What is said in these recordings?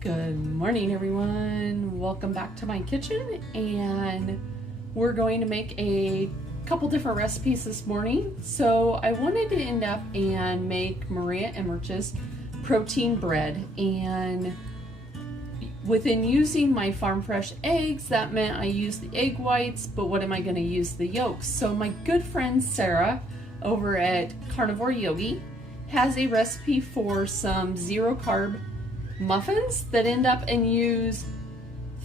Good morning, everyone. Welcome back to my kitchen, and we're going to make a couple different recipes this morning. So I wanted to end up and make Maria Emmerich's protein bread, and within using my farm fresh eggs, that meant I used the egg whites, but what am I going to use the yolks? So my good friend Sarah over at Carnivore Yogi has a recipe for some zero carb muffins that end up and use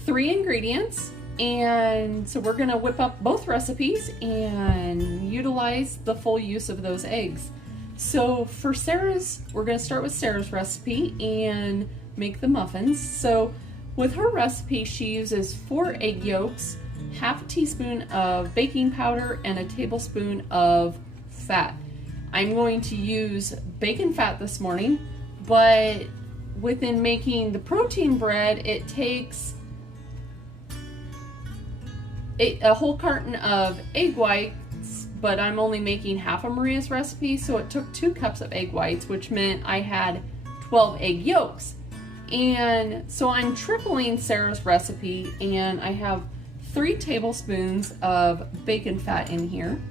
3 ingredients, and so we're going to whip up both recipes and utilize the full use of those eggs. So for Sarah's, we're going to start with Sarah's recipe and make the muffins. So with her recipe, she uses 4 egg yolks, half a teaspoon of baking powder, and a tablespoon of fat. I'm going to use bacon fat this morning, but within making the protein bread, it takes a whole carton of egg whites, but I'm only making half of Maria's recipe, so it took 2 cups of egg whites, which meant I had 12 egg yolks. And so I'm tripling Sarah's recipe, and I have 3 tablespoons of bacon fat in here.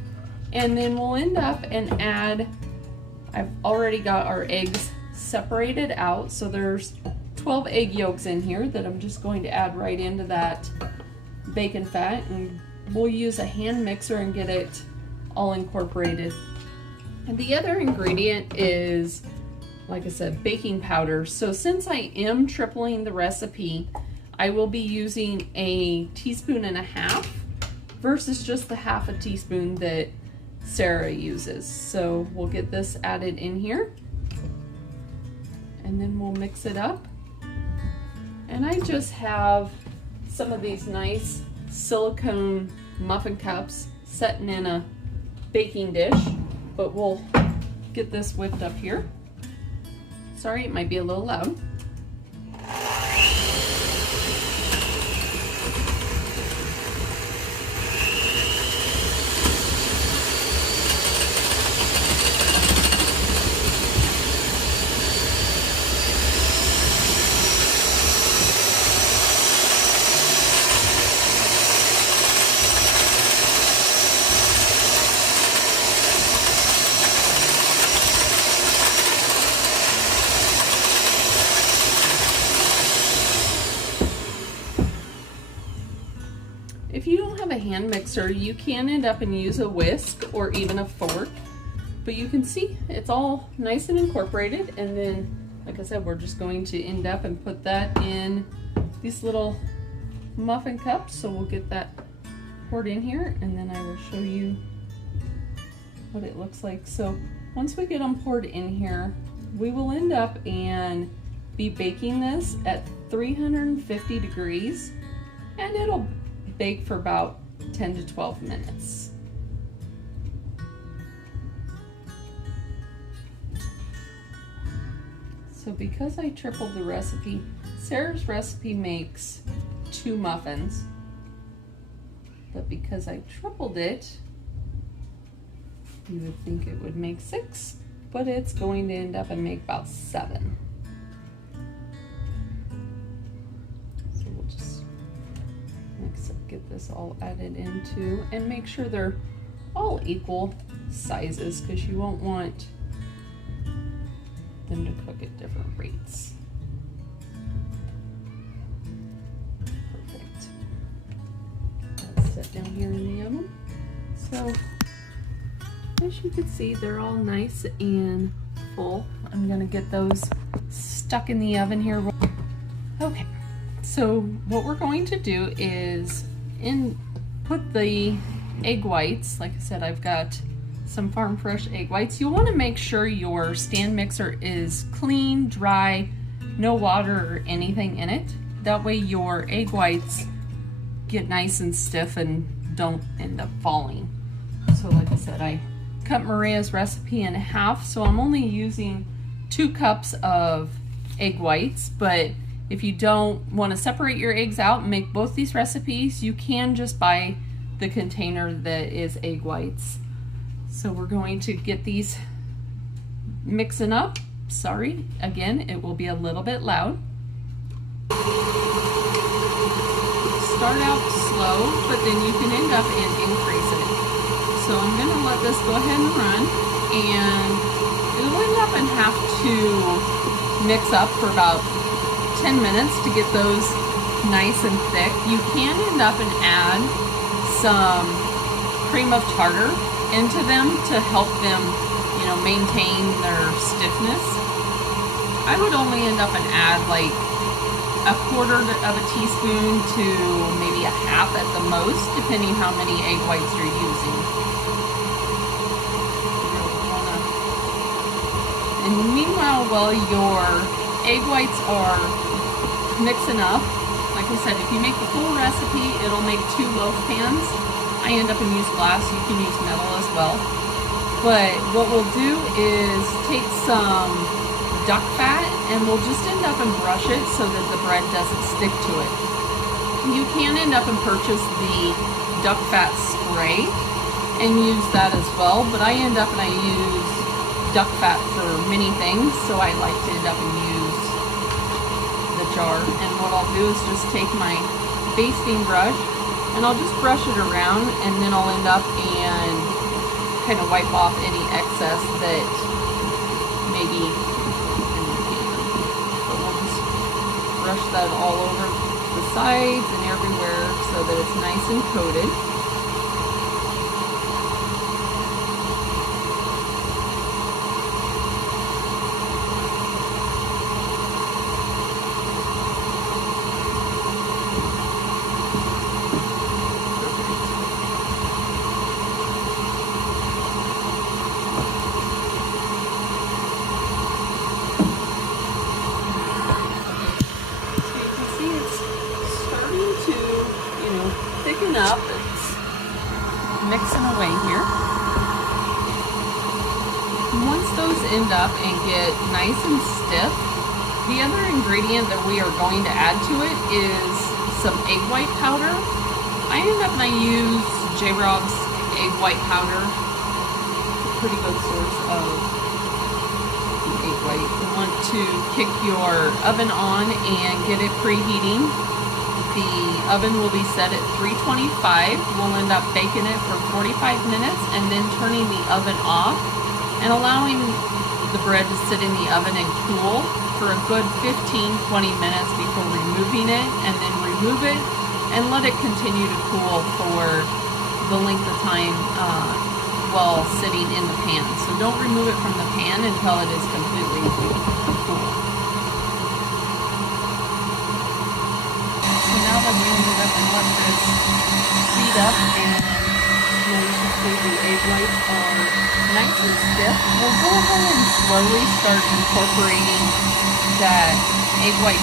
And then we'll end up and add, I've already got our eggs separated out, so there's 12 egg yolks in here that I'm just going to add right into that bacon fat, and we'll use a hand mixer and get it all incorporated. And the other ingredient is, like I said, baking powder. So since I am tripling the recipe, I will be using a teaspoon and a half versus just the half a teaspoon that Sarah uses. So we'll get this added in here, and then we'll mix it up. And I just have some of these nice silicone muffin cups sitting in a baking dish, but we'll get this whipped up here. Sorry, it might be a little loud. If you don't have a hand mixer, you can end up and use a whisk or even a fork, but you can see it's all nice and incorporated. And then, like I said, we're just going to end up and put that in these little muffin cups. So we'll get that poured in here, and then I will show you what it looks like. So once we get them poured in here, we will end up and be baking this at 350 degrees, and it'll bake for about 10 to 12 minutes. So because I tripled the recipe, Sarah's recipe makes 2 muffins, but because I tripled it, you would think it would make 6, but it's going to end up and make about 7. Get this all added into, and make sure they're all equal sizes, because you won't want them to cook at different rates. Perfect. Let's set down here in the oven. So as you can see, they're all nice and full. I'm gonna get those stuck in the oven here. Okay, so what we're going to do is put the egg whites. Like I said, I've got some farm fresh egg whites. You want to make sure your stand mixer is clean, dry, no water or anything in it. That way your egg whites get nice and stiff and don't end up falling. So like I said, I cut Maria's recipe in half, so I'm only using 2 cups of egg whites, but if you don't want to separate your eggs out and make both these recipes, you can just buy the container that is egg whites. So we're going to get these mixing up. Sorry, again, it will be a little bit loud. Start out slow, but then you can end up and increase it. So I'm going to let this go ahead and run, and it'll end up and have to mix up for about 10 minutes to get those nice and thick. You can end up and add some cream of tartar into them to help them, you know, maintain their stiffness. I would only end up and add like a quarter of a teaspoon to maybe a half at the most, depending how many egg whites you're using. And meanwhile, while your egg whites are mixing up, like I said, if you make the full recipe, it'll make 2 loaf pans. I end up and use glass. You can use metal as well. But what we'll do is take some duck fat, and we'll just end up and brush it so that the bread doesn't stick to it. You can end up and purchase the duck fat spray and use that as well, but I end up and I use duck fat for many things, so I like to end up and use the jar. And what I'll do is just take my basting brush and I'll just brush it around, and then I'll end up and kind of wipe off any excess that maybe brush that all over the sides and everywhere so that it's nice and coated. Up, it's mixing away here. Once those end up and get nice and stiff, the other ingredient that we are going to add to it is some egg white powder. I end up and I use J-Rob's egg white powder. It's a pretty good source of egg white. You want to kick your oven on and get it preheating. The oven will be set at 325. We'll end up baking it for 45 minutes and then turning the oven off and allowing the bread to sit in the oven and cool for a good 15-20 minutes before removing it, and then remove it and let it continue to cool for the length of time while sitting in the pan. So don't remove it from the pan until it is completely cool. Now that we ended up and let this heat up, and you can see the egg whites are nice and stiff, we'll go ahead and slowly start incorporating that egg white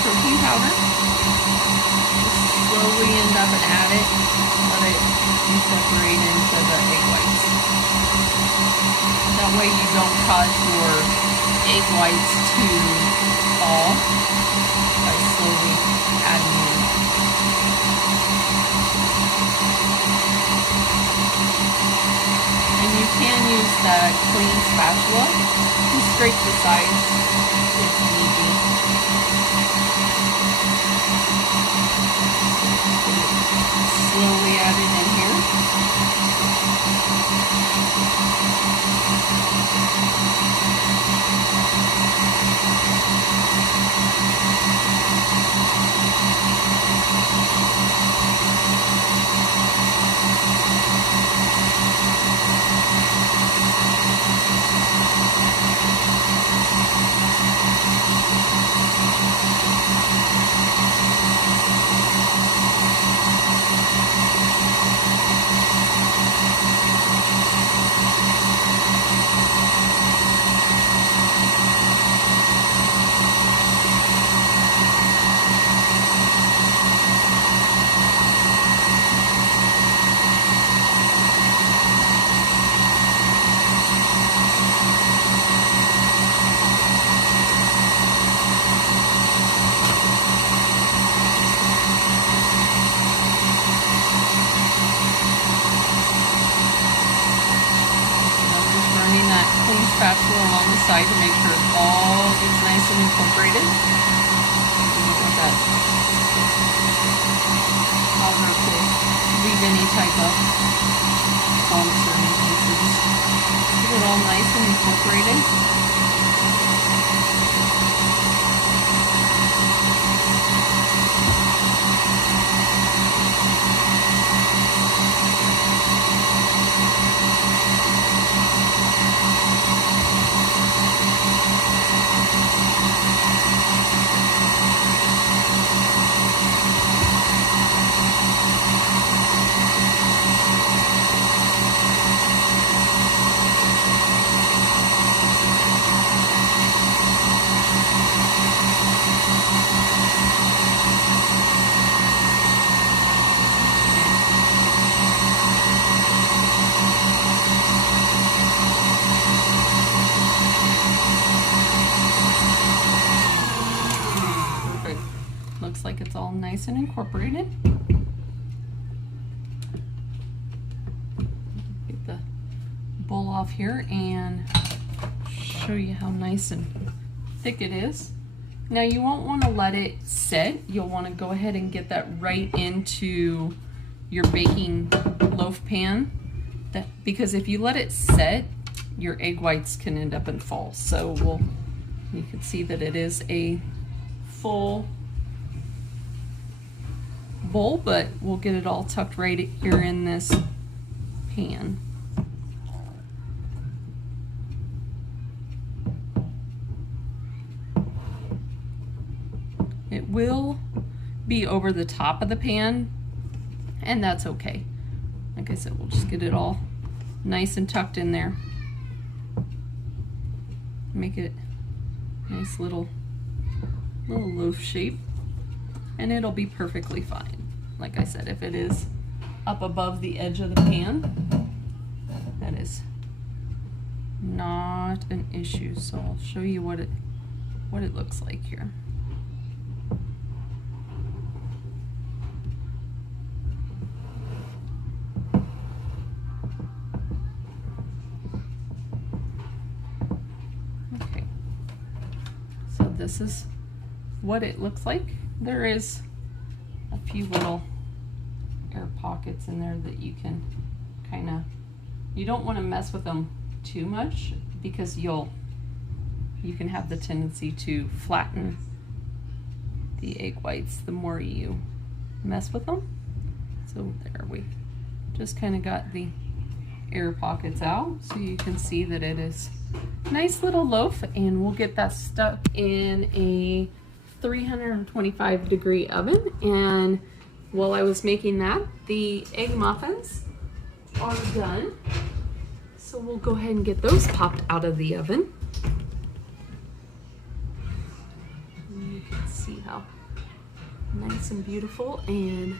protein powder. Just slowly end up and add it, let it incorporate into the egg whites. That way you don't cause your egg whites to fall by slowly adding in. And you can use that clean spatula to scrape the sides if need be. Slowly add it in here. Spatula along the side to make sure it all gets nice and incorporated. that powder to leave any type of bumps or anything. So just get it all nice and incorporated. Looks like it's all nice and incorporated. Get the bowl off here and show you how nice and thick it is. Now you won't want to let it sit. You'll want to go ahead and get that right into your baking loaf pan. Because if you let it set, your egg whites can end up and fall. So you can see that it is a full bowl, but we'll get it all tucked right here in this pan. It will be over the top of the pan, and that's okay. Like I said, we'll just get it all nice and tucked in there. Make it nice little loaf shape, and it'll be perfectly fine. Like I said, if it is up above the edge of the pan, that is not an issue. So I'll show you what it looks like here. Okay, so this is what it looks like. There is a few little air pockets in there that you can you don't want to mess with them too much, because you can have the tendency to flatten the egg whites the more you mess with them. So there, we just kind of got the air pockets out so you can see that it is a nice little loaf, and we'll get that stuck in a 325-degree oven. And while I was making that, the egg muffins are done. So we'll go ahead and get those popped out of the oven. And you can see how nice and beautiful and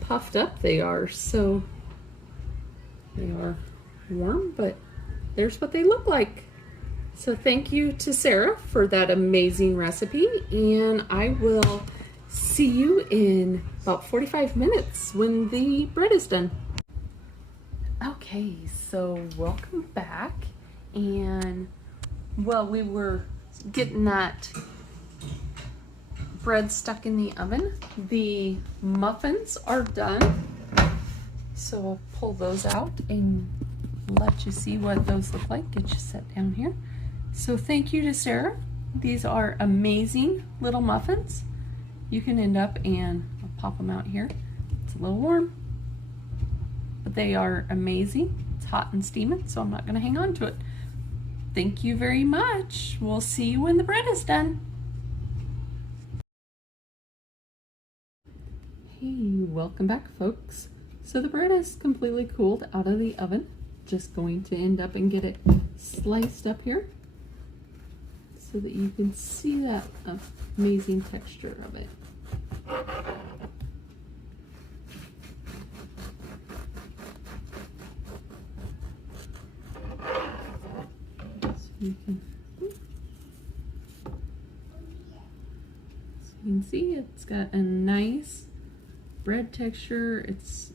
puffed up they are. So they are warm, but there's what they look like. So thank you to Sarah for that amazing recipe, and I will see you in about 45 minutes when the bread is done. Okay, so welcome back. And well, we were getting that bread stuck in the oven. The muffins are done. So I'll pull those out and let you see what those look like. Get you set down here. So thank you to Sarah. These are amazing little muffins. You can end up and I'll pop them out here. It's a little warm, but they are amazing. It's hot and steaming, so I'm not going to hang on to it. Thank you very much. We'll see you when the bread is done. Hey, welcome back, folks. So the bread is completely cooled out of the oven. Just going to end up and get it sliced up here so that you can see that amazing texture of it. So you can see it's got a nice bread texture. It's,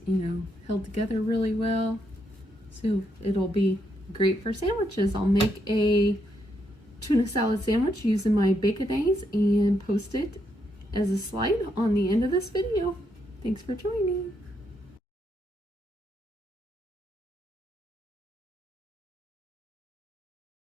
held together really well. So it'll be great for sandwiches. I'll make a tuna salad sandwich using my Bacon-A's and post it as a slide on the end of this video. Thanks for joining.